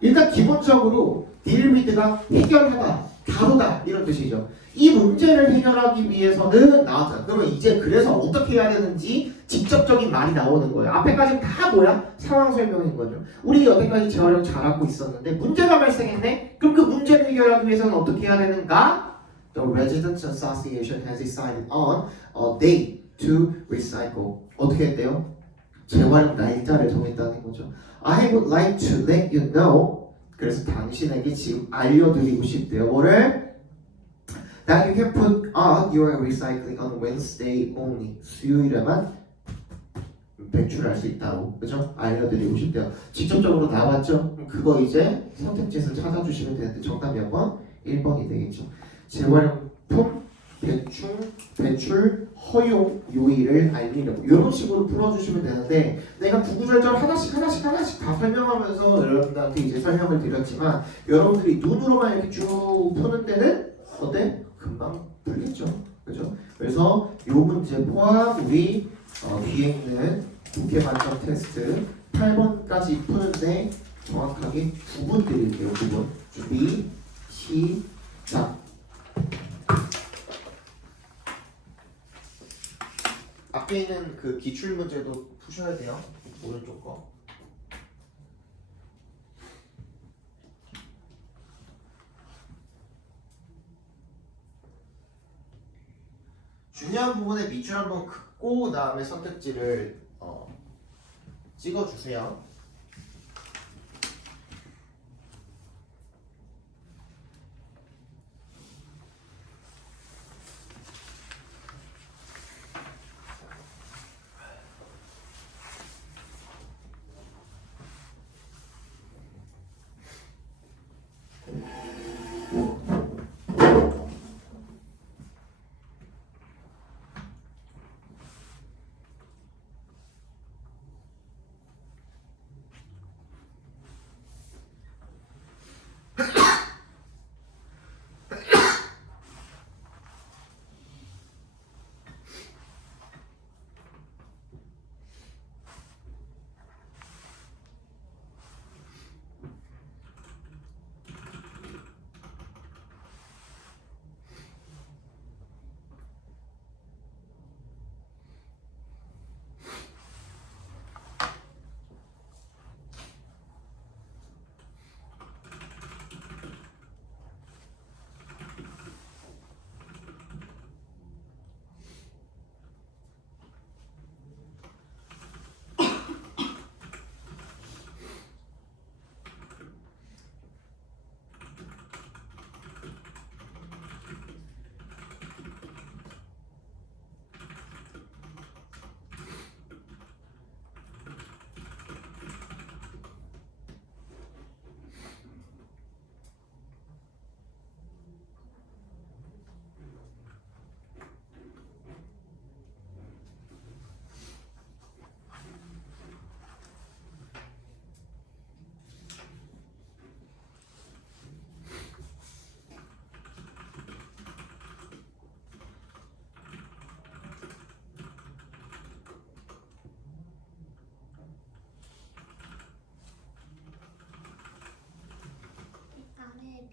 일단 기본적으로 deal with가 해결하다, 다루다 이런 뜻이죠. 이 문제를 해결하기 위해서는 나왔잖아. 그러면 이제 그래서 어떻게 해야 되는지 직접적인 말이 나오는 거예요. 앞에까지는 다 뭐야? 상황 설명인 거죠. 우리 여태까지 재활용 잘하고 있었는데 문제가 발생했네? 그럼 그 문제를 해결하기 위해서는 어떻게 해야 되는가? The Residents Association has decided on a date to recycle. 어떻게 했대요? 재활용 날짜를 정했다는 거죠. I would like to let you know. 그래서 당신에게 지금 알려드리고 싶대요. 뭐를? That you can put out your recycling on Wednesday only. 수요일에만 배출할 수 있다고, 그죠? 알려드리고 싶대요. 직접적으로 나왔죠? 그거 이제 선택지에서 찾아주시면 되는데 정답 몇 번? 1번이 되겠죠. 재활용품 배출 허용 요일을 알리려고 이런 식으로 풀어주시면 되는데 내가 구구절절 하나씩 다 설명하면서 여러분들한테 이제 설명을 드렸지만 여러분들이 눈으로만 이렇게 쭉 푸는 데는 어때? 금방 풀리죠, 그죠? 그래서 이 문제 포함 우리 뒤에 있는 독해 만점 테스트 8번까지 푸는데 정확하게 9분 드릴게요. 9분 준비 시작. 앞에 있는 그 기출 문제도 푸셔야 돼요. 오른쪽 거. 중요한 부분에 밑줄 한번 긋고 그다음에 선택지를 찍어주세요.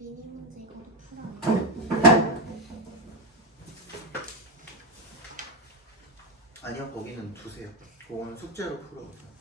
미니 문제 이거도 풀어요. 아니요, 거기는 두세요. 그거는 숙제로 풀어보세요.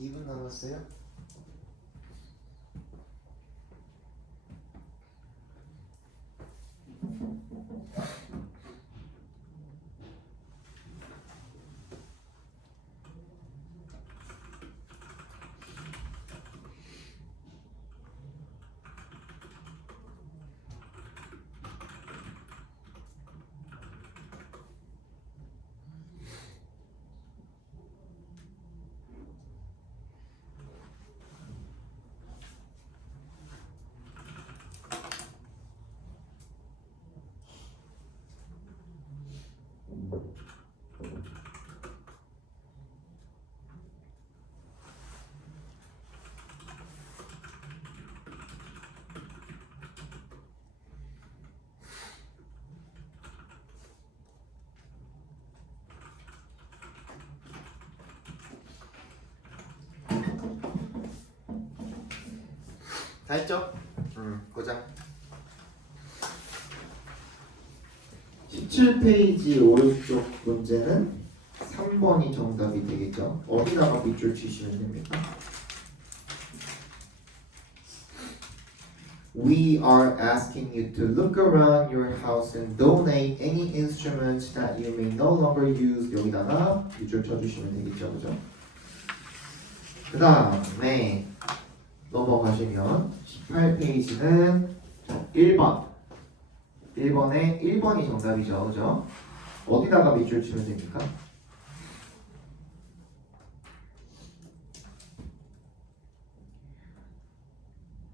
(2분) 남았어요? 다 했죠? 고장. 17페이지 오른쪽 문제는 3번이 정답이 되겠죠? 어디다가 밑줄 치시면 됩니까? We are asking you to look around your house and donate any instruments that you may no longer use. 여기다가 밑줄 쳐주시면 되겠죠, 그죠? 그 다음에 넘어가시면 18페이지는 1번 1번에 1번이 정답이죠, 그죠? 어디다가 밑줄 치면 됩니까?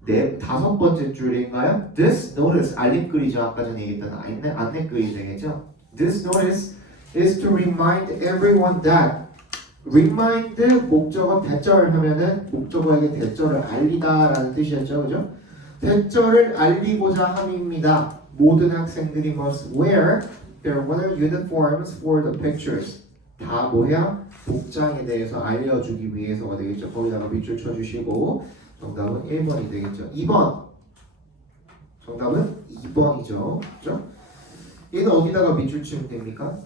네, 5번째 줄인가요? This notice, 알림글이죠. 아까 전에 얘기했던 안내글이 되겠죠? This notice is to remind everyone that remind 목적어 대절 하면은 목적어에게 대절을 알리다 라는 뜻이었죠, 그죠? 대절을 알리고자 함입니다. 모든 학생들이 must wear their winter uniforms for the pictures. 다 뭐야? 복장에 대해서 알려주기 위해서가 되겠죠. 거기다가 밑줄 쳐주시고 정답은 1번이 되겠죠. 2번 정답은 2번이죠. 그렇죠? 얘는 어디다가 밑줄 치면 됩니까?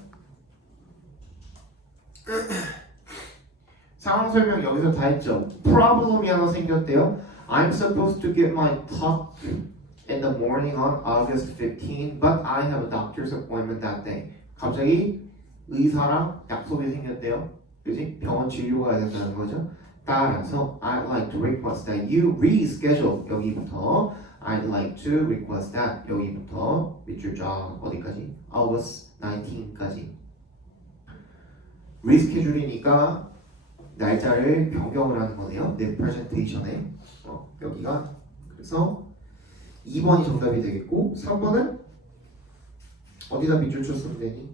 상황 설명 여기서 다 했죠. problem이 하나 생겼대요. I'm supposed to get my talk in the morning on August 15, but I have a doctor's appointment that day. 갑자기 의사랑 약속이 생겼대요. 그지? 병원 진료가 가야 된다는 거죠. 따라서 I'd like to request that you reschedule. 여기부터 I'd like to request that. 여기부터 밑줄 쫙 어디까지? August 19까지. reschedule이니까 날짜를 변경을 하는 거네요. 내 프레젠테이션에 여기가 그래서 2번이 정답이 되겠고 3번은 어디다 밑줄 쳤으면 되니?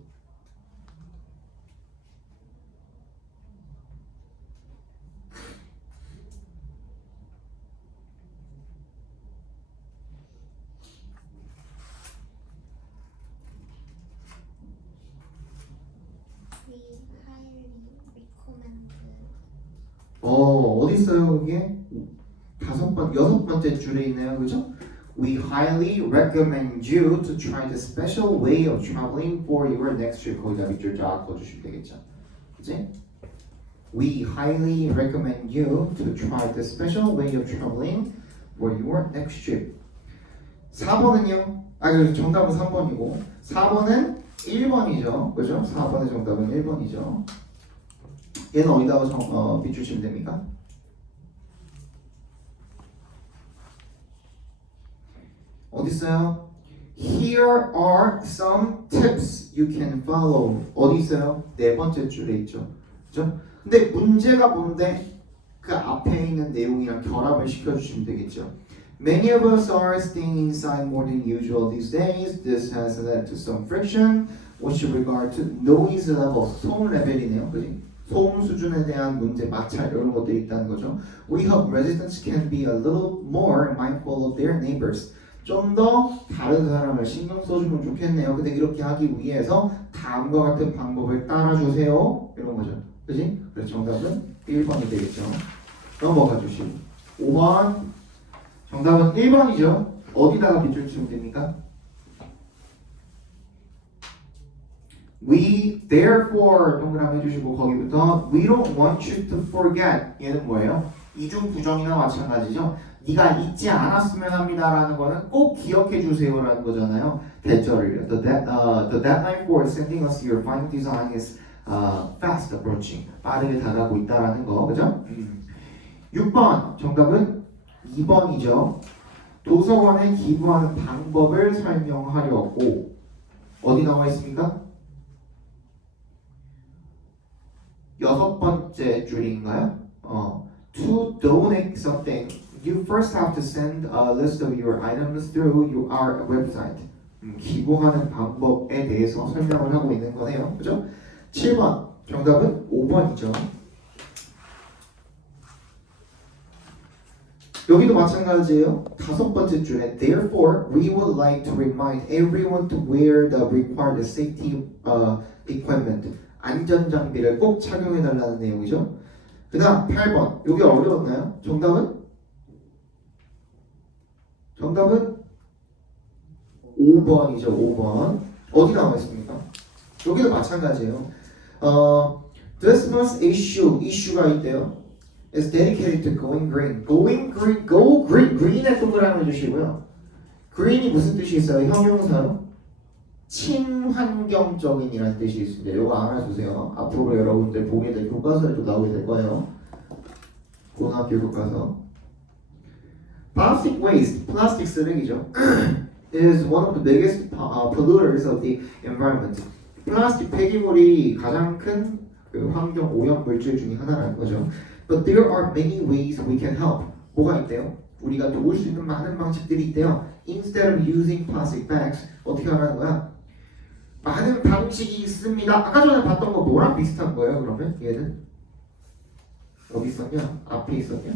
We highly recommend. 어디 있어요 그게? 6번째 줄에 있네요, 그죠? We highly recommend you to try the special way of traveling for your next trip. 거기다 밑줄 쫙 그어주시면 되겠죠, 그지? We highly recommend you to try the special way of traveling for your next trip. 4번은요? 정답은 3번이고 4번은 1번이죠, 그죠? 4번의 정답은 1번이죠. 얘는 어디다가 밑줄 치면 됩니까? 어디 있어요? Here are some tips you can follow. 어디 있어요? 4번째 줄에 있죠. 그죠? 근데 문제가 뭔데? 그 앞에 있는 내용이랑 결합을 시켜주시면 되겠죠. Many of us are staying inside more than usual these days. This has led to some friction with regard to noise level. 소음 레벨이네요. 그지? 소음 수준에 대한 문제, 마찰 이런 것들이 있다는 거죠. We hope residents can be a little more mindful of their neighbors. 좀 더 다른 사람을 신경 써주면 좋겠네요. 근데 이렇게 하기 위해서 다음과 같은 방법을 따라주세요. 이런 거죠. 그지? 그래서 정답은 1번이 되겠죠. 넘어가 주시고 5번 정답은 1번이죠. 어디다가 밑줄 치면 됩니까? We therefore 동그라미 해주시고 거기부터 we don't want you to forget 얘는 뭐예요? 이중 부정이나 마찬가지죠. 네가 잊지 않았으면 합니다라는 거는 꼭 기억해 주세요라는 거잖아요. 대절을요. The deadline for sending us your final design is fast approaching. 빠르게 다가오고 있다라는 거, 그죠? 6번 정답은 2번이죠. 도서관에 기부하는 방법을 설명하려고 어디 나와 있습니까? 6번째 줄인가요? To donate something, you first have to send a list of your items through our website. 기부하는 방법에 대해서 설명을 하고 있는 거네요. 그죠? 7번 정답은 5번이죠. 여기도 마찬가지예요. 5번째 줄에 Therefore, we would like to remind everyone to wear the required safety equipment. 안전장비를 꼭 착용해달라는 내용이죠. 그 다음 8번 여기 어려웠나요? 정답은 5번이죠. 5번 어디 나와 있습니까? 여기도 마찬가지예요. This month's issue가 있대요. is dedicated to going green. Go green. green에 동그라미 해주시고요. green이 무슨 뜻이 있어요? 형용사로 친환경적인이라는 뜻이 있습니다. 이거 알아두세요. 앞으로 여러분들 보게 될 교과서에도 나오게 될 거예요. 고등학교 교과서. Plastic waste, 플라스틱 쓰레기죠. is one of the biggest polluters of the environment. 플라스틱 폐기물이 가장 큰 그 환경 오염 물질 중에 하나라는 거죠. But there are many ways we can help. 뭐가 있대요? 우리가 도울 수 있는 많은 방식들이 있대요. Instead of using plastic bags, 어떻게 하라는 거야? 많은 방식이 있습니다. 아까 전에 봤던 거 뭐랑 비슷한 거예요? 그러면 얘는 어디 있었냐? 앞에 있었냐?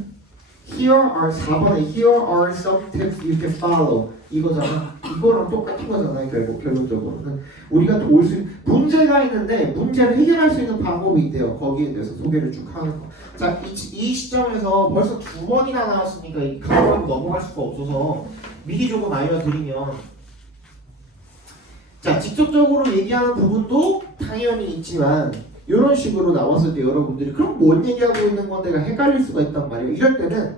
Here are 4번에 Here are some tips you can follow. 이거잖아. 이거랑 똑같은 거잖아요. 결론적으로는 우리가 도울 수 있는 문제가 있는데 문제를 해결할 수 있는 방법이 있대요. 거기에 대해서 소개를 쭉 하는 거. 자, 이 시점에서 벌써 2번이나 나왔으니까 이 가로로 넘어갈 수가 없어서 미리 조금 알려드리면, 자, 직접적으로 얘기하는 부분도 당연히 있지만 이런 식으로 나왔을 때 여러분들이 그럼 뭔 얘기하고 있는 건데가 헷갈릴 수가 있단 말이에요. 이럴 때는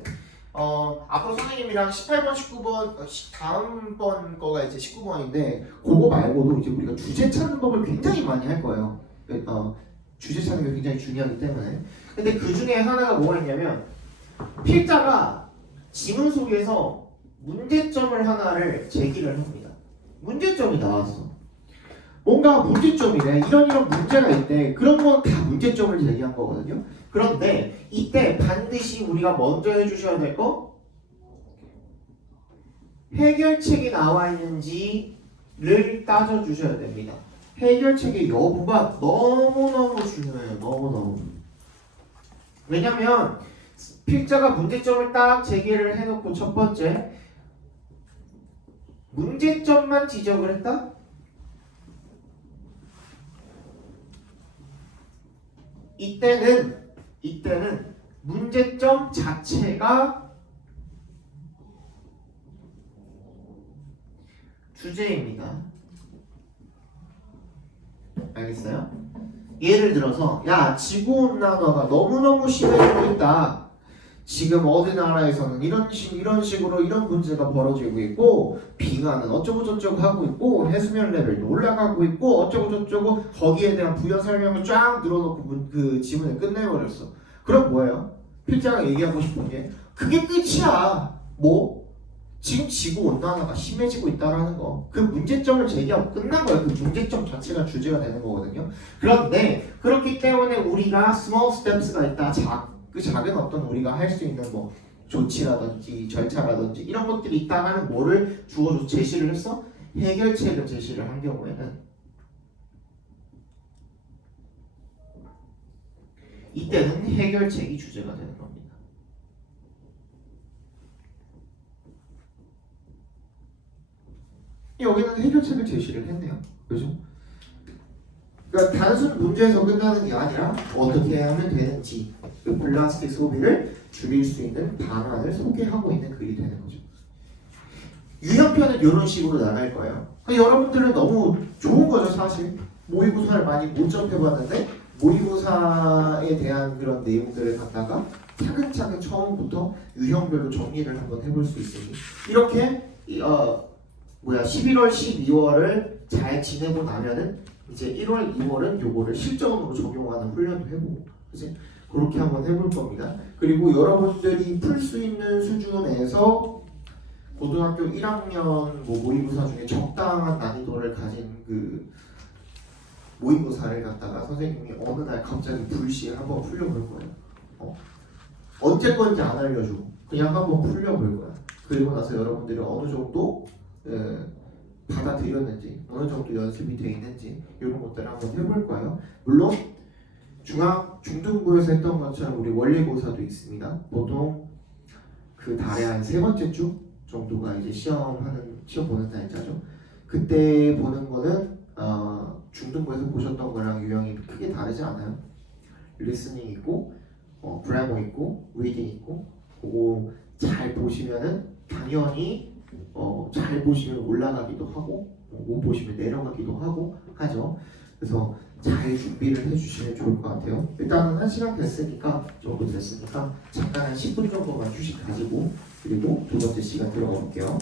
앞으로 선생님이랑 18번, 19번 다음번 거가 이제 19번인데 그거 말고도 이제 우리가 주제 찾는 법을 굉장히 많이 할 거예요. 주제 찾는 게 굉장히 중요하기 때문에. 근데 그 중에 하나가 뭐가 있냐면 필자가 지문 속에서 문제점을 하나를 제기를 합니다. 문제점이 나왔어. 뭔가 문제점이래. 이런 문제가 있대. 그런 건 다 문제점을 제기한 거거든요. 그런데 이때 반드시 우리가 먼저 해주셔야 될 거, 해결책이 나와 있는지를 따져주셔야 됩니다. 해결책의 여부가 너무너무 중요해요. 너무너무. 왜냐면 필자가 문제점을 딱 제기를 해놓고 첫 번째 문제점만 지적을 했다? 이때는 문제점 자체가 주제입니다. 알겠어요? 예를 들어서 야, 지구온난화가 너무너무 심해지고 있다. 지금 어느 나라에서는 이런 식으로 이런 문제가 벌어지고 있고 빙하는 어쩌고 저쩌고 하고 있고 해수면 레벨도 올라가고 있고 어쩌고 저쩌고 거기에 대한 부연 설명을 쫙 늘어놓고 그 지문을 끝내버렸어. 그럼 뭐예요? 필자가 얘기하고 싶은 게 그게 끝이야. 뭐? 지금 지구온난화가 심해지고 있다라는 거. 그 문제점을 제기하고 끝난 거예요. 그 문제점 자체가 주제가 되는 거거든요. 그런데 그렇기 때문에 우리가 small steps가 있다. 그 작은 어떤 우리가 할 수 있는 뭐 조치라든지 절차라든지 이런 것들이 있다 하는 뭐를 주어서 제시를 했어? 해결책을 제시를 한 경우에는 이때는 해결책이 주제가 되는 겁니다. 여기는 해결책을 제시를 했네요. 그죠? 그러니까 단순 문제에서 끝나는 게 아니라 어떻게 하면 되는지 그 플라스틱 소비를 줄일 수 있는 방안을 소개하고 있는 글이 되는 거죠. 유형편은 이런 식으로 나갈 거예요. 그러니까 여러분들은 너무 좋은 거죠, 사실. 모의고사를 많이 못 접해봤는데 모의고사에 대한 그런 내용들을 갖다가 차근차근 처음부터 유형별로 정리를 한번 해볼 수 있으니 이렇게 11월, 12월을 잘 지내고 나면은 이제 1월, 2월은 요거를 실전으로 적용하는 훈련도 해보고 그치? 그렇게 한번 해볼 겁니다. 그리고 여러분들이 풀 수 있는 수준에서 고등학교 1학년 모의고사 중에 적당한 난이도를 가진 그 모의고사를 갖다가 선생님이 어느 날 갑자기 불시에 한번 풀려볼 거예요. 언제 건지 안 알려주고 그냥 한번 풀려볼 거야. 그리고 나서 여러분들이 어느 정도 받아들였는지 어느 정도 연습이 돼 있는지 이런 것들을 한번 해볼 거예요. 물론 중등부에서 했던 것처럼 우리 원리고사도 있습니다. 보통 그 달에 한 세 번째 주 정도가 이제 시험 보는 날짜죠. 그때 보는 거는 중등부에서 보셨던 거랑 유형이 크게 다르지 않아요. 리스닝 있고 그래머 있고 리딩 있고 그거 잘 보시면은 당연히 잘 보시면 올라가기도 하고 못 보시면 내려가기도 하고 하죠. 그래서 잘 준비를 해주시면 좋을 것 같아요. 일단은 1시간 정도 됐으니까 잠깐 한 10분 정도만 휴식 가지고 그리고 두 번째 시간 들어가 볼게요.